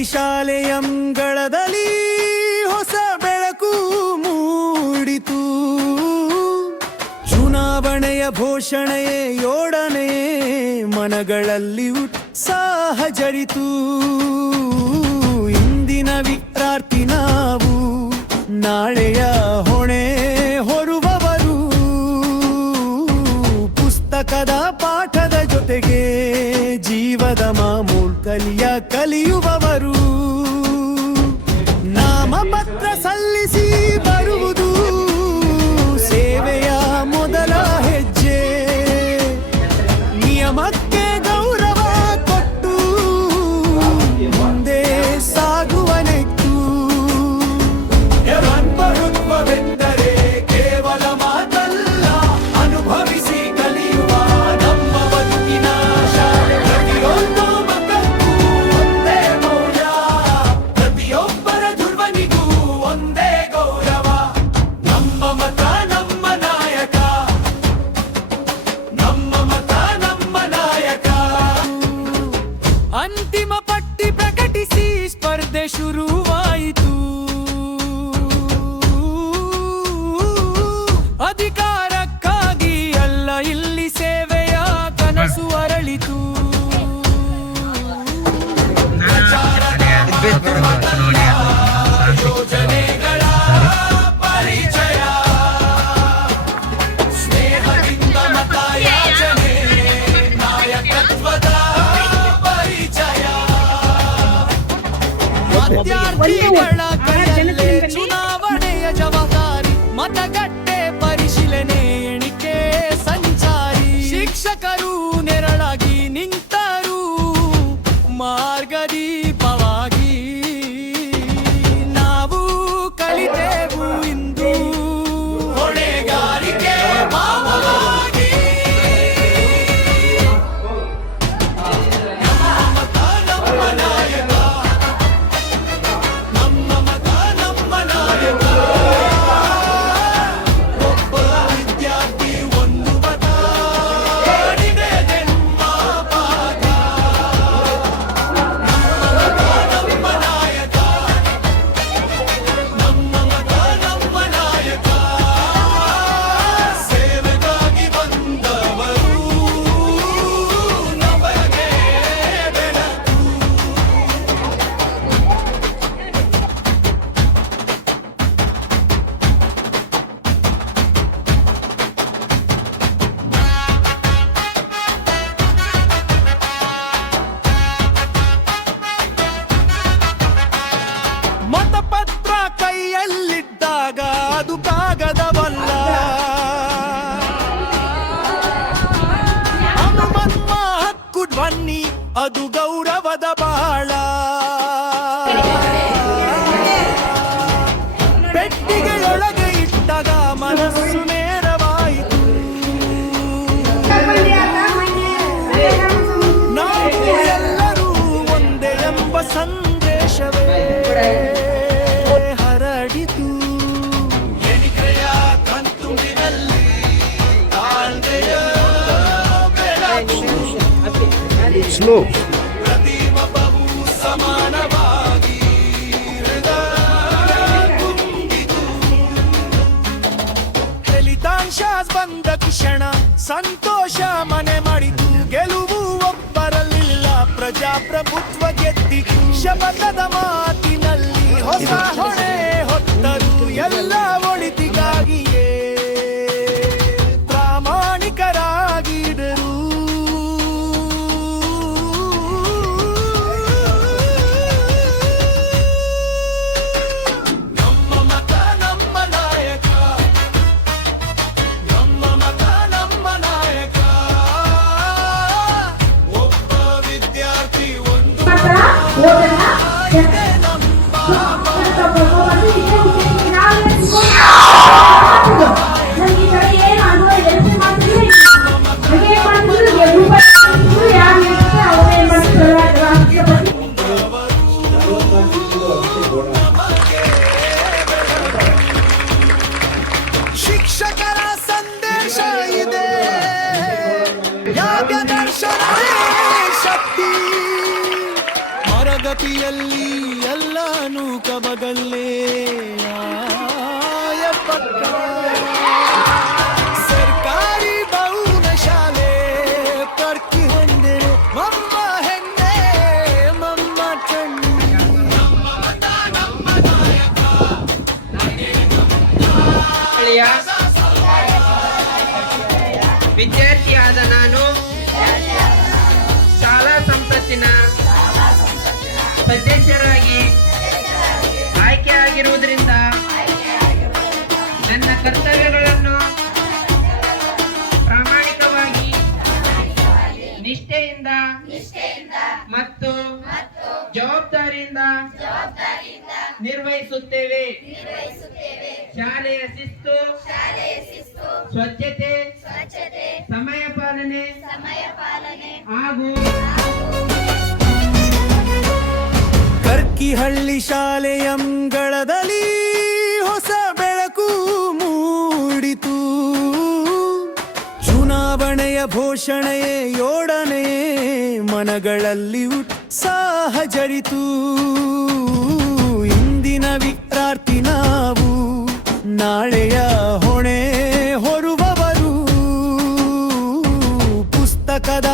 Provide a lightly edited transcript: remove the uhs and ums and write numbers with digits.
ಬಳಿ ಶಾಲೆಯಂಗಳದಲ್ಲಿ ಹೊಸ ಬೆಳಕು ಮೂಡಿತು. ಚುನಾವಣೆಯ ಘೋಷಣೆಯೊಡನೆ ಮನಗಳಲ್ಲಿ ಉತ್ಸಾಹ ಜರಿತು. ಇಂದಿನ ವಿದ್ಯಾರ್ಥಿ ನಾವು, ನಾಳೆಯ ಹೊಣೆ ಹೊರುವವರು. ಪುಸ್ತಕದ ಪಾಠದ ಜೊತೆಗೆ ಜೀವದ ಕಲಿಯುವವರು. ನಾಮಪತ್ರ ಸಲ್ಲಿಸಿ ಬರುವುದು ಸೇವೆಯ ಮೊದಲ ಹೆಜ್ಜೆ. ನಿಯಮಕ್ಕೆ ಗೌರವ ಕೊಟ್ಟು ಮುಂದೆ ಸಾಗುವ ನೆಟ್ಟು. ಪ್ರಭುತ್ವವೆಂದರೆ ಕೇವಲ ಮಾತಲ್ಲ, ಅನುಭವಿಸಿ ಕಲಿಯುವ ನಮ್ಮ ಬದುಕಿನ ಶಾಲೆ. ಪ್ರತಿಯೊಂದು ಮಕ್ಕಳಿಗೂ ಒಂದೇ ಮೌಲ್ಯ, ಪ್ರತಿಯೊಬ್ಬರ ಧ್ರುವನಿಗೂ ಒಂದೇ ಗೌರವ. ನಮ್ಮ ಮತ ನಮ್ಮ ನಾಯಕ, ನಮ್ಮ ಮತ ನಮ್ಮ ನಾಯಕ. ಅಂತಿಮ ಪಟ್ಟಿ ಪ್ರಕಟಿಸಿ ಸ್ಪರ್ಧೆ ಶುರುವಾಯಿತು. ಅಧಿಕಾರಕ್ಕಾಗಿ ಅಲ್ಲ, ಇಲ್ಲಿ ಸೇವೆಯ ಕನಸು ಅರಳಿತು. ಯೋಜನೆಗಳ ಪರಿಚಯ, ಸ್ನೇಹದಿಂದ ಮತ ಯಾಚನೆ, ನಾಯಕತ್ವದ ಪರಿಚಯ. ವಿದ್ಯಾರ್ಥಿಗಳ ಕೈಯಲ್ಲೇ ಚುನಾವಣೆಯ ಜವಾಬ್ದಾರಿ, ಮತಗಟ್ಟೆ ಪರಿಶೀಲನೆ, ಎಣಿಕೆ ಸಂಚಾರಿ. ಶಿಕ್ಷಕರು ನೆರಳಾಗಿ ನಿಂತರು ಮಾರ್ಗದೀಪವಾಗಿ. ನಾವು ಕಲಿತೆವು ಇಂದು ಹೊಣೆಗಾರಿಕೆ ಭಾವವಾಗಿ. ನಮ್ಮ ಮತ ನಮ್ಮ ನಾಯಕ, ನಮ್ಮ ಮತ ನಮ್ಮ ನಾಯಕ. ಒಬ್ಬ ವಿದ್ಯಾರ್ಥಿ ಒಂದು ಮತ, ನಡೆದೆನ್ನುವ ಪಾಠ. ನಮ್ಮ ನಾಯಕ, ನಮ್ಮ ಮತ ನಮ್ಮ ನಾಯಕ. ಸೇವೆಗಾಗಿ ಬಂದವರು ನಮಗೆ ಬೆಳಕು. ಮತಪತ್ರ ಕೈಯಲ್ಲಿದ್ದಾಗ ಅದು ಕಾಗದವಲ್ಲ, ನಮ್ಮ ಹಕ್ಕು ಧ್ವನಿ, ಅದು ಗೌರವದ ಬಾಳ. ಪೆಟ್ಟಿಗೆಯೊಳಗೆ ಇಟ್ಟಾಗ ಮನಸ್ಸು ನೇರವಾಯಿತು. ನಾವು ಎಲ್ಲರೂ ಒಂದೇ ಎಂಬ ಸಂದೇಶವೇ ಹರಡಿತು. ಎಣಿಕೆಯ ಕಣ್ತುಂಬಿನಲ್ಲಿ ತಾಳ್ಮೆಯ ಬೆಳಕು. ಪ್ರತಿಯೊಬ್ಬವೂ ಸಮಾನವಾಗಿ ಹೃದಯ ತುಂಬಿತು. ಫಲಿತಾಂಶ ಬಂದ ಕ್ಷಣ ಸಂತೋಷ ಮನೆ ಮಾಡಿತು. ಗೆಲುವು ಒಬ್ಬರಲ್ಲಿಲ್ಲ, ಪ್ರಜಾಪ್ರಭುತ್ವ ಗೆದ್ದಿತು. ಶಪಥದ ಮಾತಿನಲ್ಲಿ ಹೊಸ ಹೊಣೆ ಹೊತ್ತರು, ಎಲ್ಲ ಒಳಿತಿಗಾಗಿಯೇ ಪ್ರಾಮಾಣಿಕರಾಗಿದ್ದರು. ನಮ್ಮ ಮತ ನಮ್ಮ ನಾಯಕ, ನಮ್ಮ ಮತ ನಮ್ಮ ನಾಯಕ. ಒಬ್ಬ ವಿದ್ಯಾರ್ಥಿ ಒಂದು ಇದೆ ನಮ್ಮ ಪ್ರೀತಿಯಲ್ಲಿ ಎಲ್ಲಾನು ಕಬಗಲ್ಲೇ ಪಕ್ಕ ಸರ್ಕಾರಿ ಬೌನ ಶಾಲೆ ಪರ್ಕಿ ಹೊಂದಿರು ಮಮ್ಮ ಹೆಣ್ಣೆ ಮಮ್ಮ ಕಣ್ಣು ಸ್ಥಳೀಯ ವಿದ್ಯಾರ್ಥಿಯಾದ ನಾನು ಶಾಲಾ ಸಂಸತ್ತಿನ ಸದಸ್ಯರಾಗಿ ಆಯ್ಕೆಯಾಗಿರುವುದರಿಂದ ನನ್ನ ಕರ್ತವ್ಯಗಳನ್ನು ಪ್ರಾಮಾಣಿಕವಾಗಿ ನಿಷ್ಠೆಯಿಂದ ಮತ್ತು ಜವಾಬ್ದಾರಿಯಿಂದ ನಿರ್ವಹಿಸುತ್ತೇವೆ. ಶಾಲೆಯ ಶಿಸ್ತು, ಸ್ವಚ್ಛತೆ, ಸಮಯ ಪಾಲನೆ ಹಾಗೂ ಕರ್ಕಿಹಳ್ಳಿ ಶಾಲೆಯ ಅಂಗಳದಲ್ಲಿ ಹೊಸ ಬೆಳಕು ಮೂಡಿತು. ಚುನಾವಣೆಯ ಘೋಷಣೆಯೇ ಯೋಡನೆ ಮನಗಳಲ್ಲಿ ಉತ್ಸಾಹ ಜರಿತು. ಇಂದಿನ ವಿದ್ಯಾರ್ಥಿ ನಾವು, ನಾಳೆಯ ಹೊಣೆ ಹೊರುವವರು. ಪುಸ್ತಕದ